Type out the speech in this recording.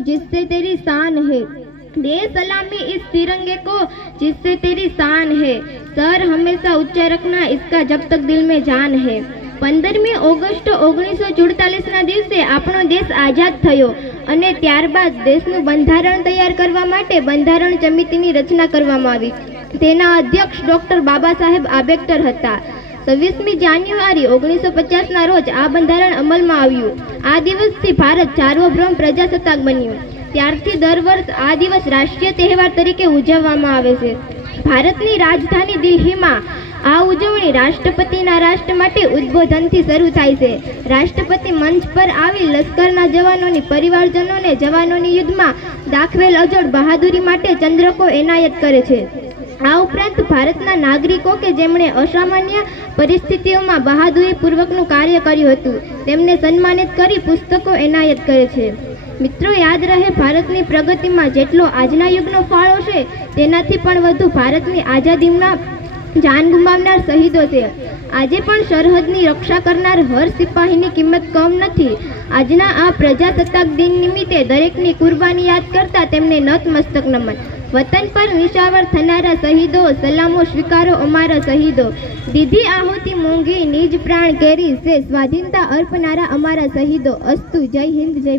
जिससे तेरी शान है, दे सलामी इस तिरंगे को जिससे तेरी शान है, सर हमेशा ऊंचा रखना इसका जब तक दिल में जान है। 15મી ઓગસ્ટ 1947ના દિવસે આપણો દેશ આઝાદ થયો અને ત્યારબાદ દેશનું બંધારણ તૈયાર કરવા માટે બંધારણ સમિતિની રચના કરવામાં આવી। તેના અધ્યક્ષ ડોક્ટર બાબા સાહેબ આંબેડકર હતા। 26મી જાન્યુઆરી 1950ના રોજ આ બંધારણ અમલમાં આવ્યું। આ દિવસથી ભારત સાર્વભૌમ પ્રજાસત્તાક બન્યું। ત્યારથી દર વર્ષ આ દિવસ રાષ્ટ્રીય તહેવાર તરીકે ઉજવવામાં આવે છે। ભારતની રાજધાની દિલ્હીમાં આ ઉજવણી રાષ્ટ્રપતિના રાષ્ટ્ર માટે ઉદ્બોધનથી શરૂ થાય છે। રાષ્ટ્રપતિ મંચ પર આવી લશ્કરના જવાનોની પરિવારજનોને જવાનોની યુદ્ધમાં દાખવેલ અજોડ બહાદુરી માટે ચંદ્રકો એનાયત કરે છે। આ ઉપરાંત ભારતના નાગરિકો કે જેમણે અસામાન્ય પરિસ્થિતિઓમાં બહાદુરીપૂર્વકનું કાર્ય કર્યું હતું તેમને સન્માનિત કરી પુસ્તકો એનાયત કરે છે। મિત્રો, યાદ રહે, ભારતની પ્રગતિમાં જેટલો આજના યુગનો ફાળો છે તેનાથી પણ વધુ ભારતની આઝાદીમાં જાન ગુમાવનાર શહીદો છે। આજે પણ સરહદની રક્ષા કરનાર હર સિપાહીની કિંમત કમ નથી। આજના આ પ્રજાસત્તાક દિન નિમિત્તે દરેકની કુરબાની યાદ કરતા તેમને નતમસ્તક નમન। વતન પર નિશાવર થનારા શહીદો, સલામો સ્વીકારો અમારા શહીદો। દીધી આહુતિ મોંઘી નિજ પ્રાણ કેરી છે, સ્વાધીનતા અર્પનારા અમારા શહીદો। અસ્તુ, જય હિન્દ, જય